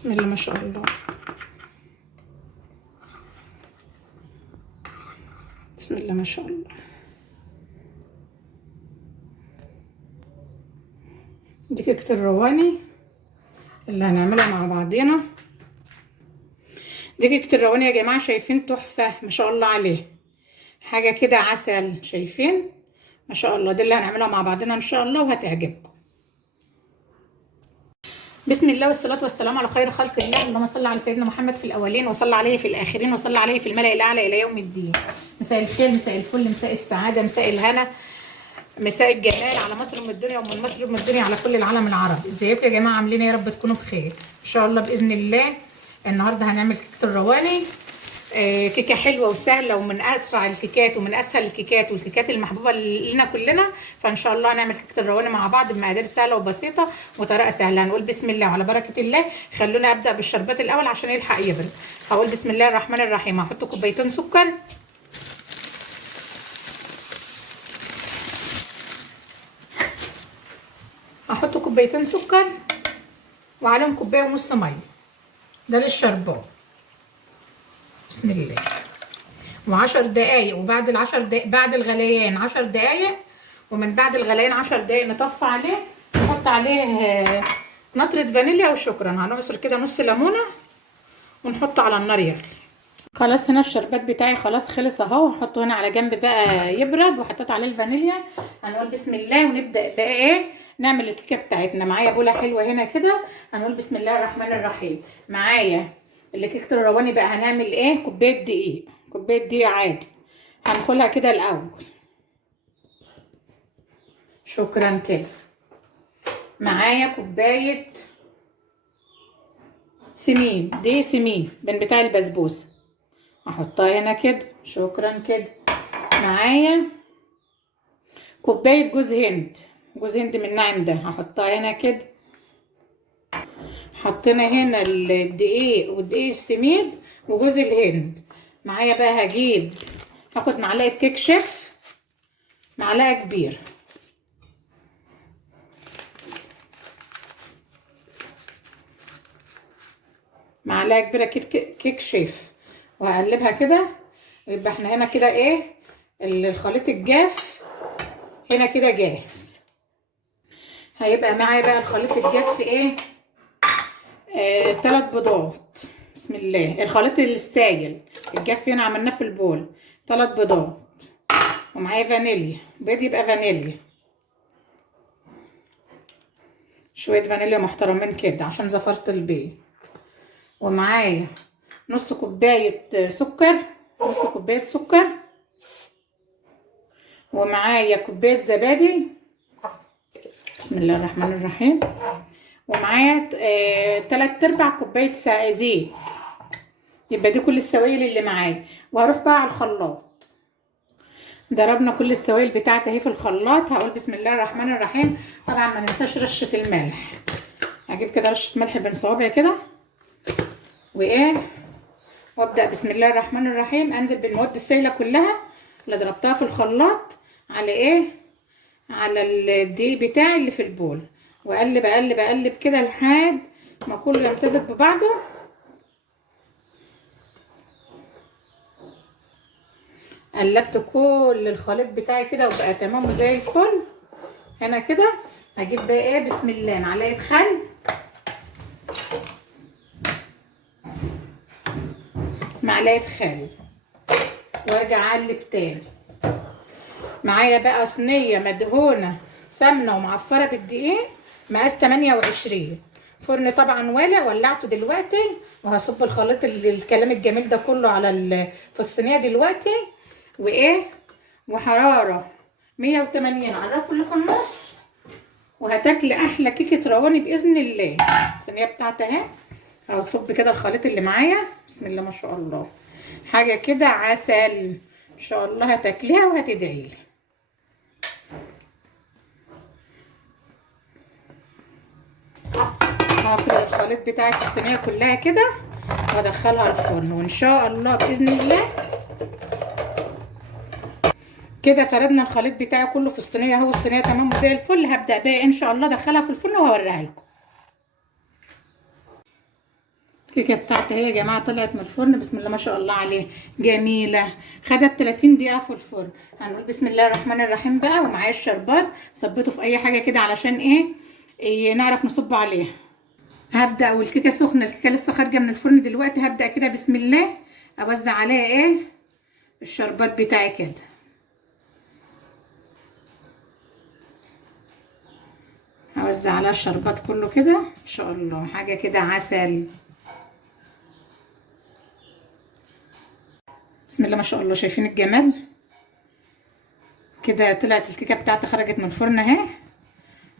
بسم الله ما شاء الله. بسم الله ما شاء الله. دي كيكة الرواني اللي هنعملها مع بعضينا. دي كيكة الرواني يا جماعة، شايفين تحفة ما شاء الله عليه، حاجة كده عسل، شايفين ما شاء الله. دي اللي هنعملها مع بعضنا ان شاء الله وهتعجبكم. بسم الله والصلاة والسلام على خير خلق الله. اللهم صل على سيدنا محمد في الأولين، وصل عليه في الآخرين، وصل عليه في الملأ الأعلى إلى يوم الدين. مساء الخير، مساء الفل، مساء السعادة، مساء الهنا، مساء الجمال على مصر ام الدنيا ومن مصر ام الدنيا على كل العالم العربي. ازيكم يا جماعة، عاملين ايه؟ يا رب تكونوا بخير ان شاء الله بإذن الله. النهارده هنعمل كيكة الرواني. كيكة حلوة وسهلة ومن أسرع الكيكات ومن أسهل الكيكات والكيكات المحبوبة لنا كلنا. فإن شاء الله هنعمل كيكة الرواني مع بعض بمقادير سهلة وبسيطة وطريقة سهلة. هنقول بسم الله وعلى بركة الله. خلونا أبدأ بالشربات الأول عشان يلحق يبرد. هقول بسم الله الرحمن الرحيم. هحط كوبايتين سكر، هحط كوبايتين سكر وعليهم كوباية ونص مية. ده للشربات. بسم الله. و10 دقايق، وبعد العشر دقايق بعد الغليان 10 دقايق، ومن بعد الغليان 10 دقايق نطفي عليه، نحط عليه نطرة فانيليا وشكرا. هنعصر كده نص ليمونة ونحطه على النار يغلي. خلاص هنا الشربات بتاعي خلاص خلص اهو. هحطه هنا على جنب بقى يبرد، وحطيت عليه الفانيليا. هنقول بسم الله ونبدأ بقى ايه نعمل الكيكة بتاعتنا. معايا بولة حلوة هنا كده. هنقول بسم الله الرحمن الرحيم. معايا اللي كيكة الرواني بقى هنعمل ايه؟ كوباية دقيق، كوباية دقيق عادي. هنخلها كده الاول. شكرا كده. معايا كوباية سمين، دي سمين من بتاع البسبوسة، هحطها هنا كده. شكرا كده. معايا كوباية جوز هند، جوز هند من الناعم ده، هحطها هنا كده. حطينا هنا الدقيق ودقيق السميد وجوز الهند. معايا بقى هاخد معلقة كيك شيف، معلقة كبيرة. معلقة كبيرة كيك شيف، وهقلبها كده. يبقى احنا هنا كده ايه الخليط الجاف هنا كده جاهز. هيبقى معايا بقى الخليط الجاف ايه 3 بيضات. بسم الله. الخليط السائل الجاف هنا عملناه في البول 3 بيضات، ومعايا فانيليا. بيض يبقى فانيليا، شوية فانيليا محترمين كده عشان زفرت البيض. ومعايا نص كوباية سكر، نص كوباية سكر. ومعايا كوباية زبادي. بسم الله الرحمن الرحيم. ومعايا 3/4 كوباية زيت. يبقى دي كل السوائل اللي معايا. وهروح بقى على الخلاط. ضربنا كل السوائل بتاعتي اهي في الخلاط. هقول بسم الله الرحمن الرحيم. طبعا ما ننساش رشة الملح. هجيب كده رشة ملح بين صوابعي كده وابدأ بسم الله الرحمن الرحيم انزل بالمواد السائلة كلها اللي ضربتها في الخلاط على على الدقيق بتاعي اللي في البول، واقلب اقلب اقلب كده لحد ما كله يمتزج ببعضه. قلبت كل الخليط بتاعي كده وبقى تمام وزي الفل. هنا كده هجيب بقى بسم الله معلقه خل، معلقه خل، وارجع اقلب تاني. معايا بقى صينيه مدهونه سمنه ومعفره بالدقيق مقاس 28. فرن طبعا والع، ولعته دلوقتي وهصب الخليط الكلام الجميل ده كله على في الصينيه دلوقتي. وحراره 180 على الرف اللي في النص. وهتاكلي احلى كيكه رواني باذن الله. الصينيه بتاعتي اهي. هصب كده الخليط اللي معايا. بسم الله ما شاء الله، حاجه كده عسل ان شاء الله. هتاكليها وهتدعيلي. هفرد الخليط بتاعي في الصينيه كلها كده وادخلها الفرن، وان شاء الله باذن الله كده فردنا الخليط بتاعي كله في الصينيه اهو. الصينيه تمام زي الفل. هبدا بقى ان شاء الله ادخلها في الفرن وهوريها لكم. الكيكه بتاعتي اهي يا جماعه طلعت من الفرن، بسم الله ما شاء الله عليها، جميله. خدت 30 دقيقه في الفرن. هنقول بسم الله الرحمن الرحيم بقى، ومعايا الشربات صبيته في اي حاجه كده علشان إيه نعرف نصب عليها. هبدا، والكيكه سخنه، الكيكه لسه خارجه من الفرن دلوقتي. هبدا كده بسم الله اوزع عليها الشربات بتاعي كده. هوزع عليها الشربات كله كده ان شاء الله، حاجه كده عسل. بسم الله ما شاء الله، شايفين الجمال؟ كده طلعت الكيكه بتاعتي، خرجت من الفرن اهي،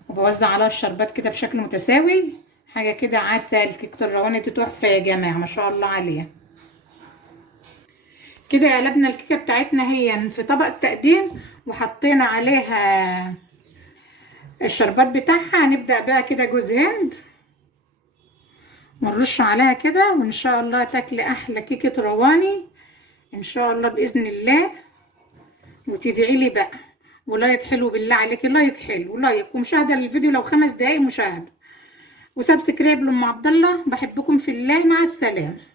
وبوزع عليها الشربات كده بشكل متساوي، حاجه كده عسل. كيكه الرواني دي تحفه يا جماعه، ما شاء الله عليها. كده قلبنا الكيكه بتاعتنا هي في طبق تقديم، وحطينا عليها الشربات بتاعها. هنبدا بقى كده جوز هند ونرش عليها كده، وان شاء الله تاكلي احلى كيكه رواني ان شاء الله باذن الله. وتدعي لي بقى، ولايك حلو بالله عليكي، لايك حلو، لايك ومشاهده للفيديو لو 5 دقايق مشاهده، وسبسكرايب لام عبد الله. بحبكم في الله، مع السلامه.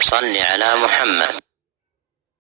صل على محمد.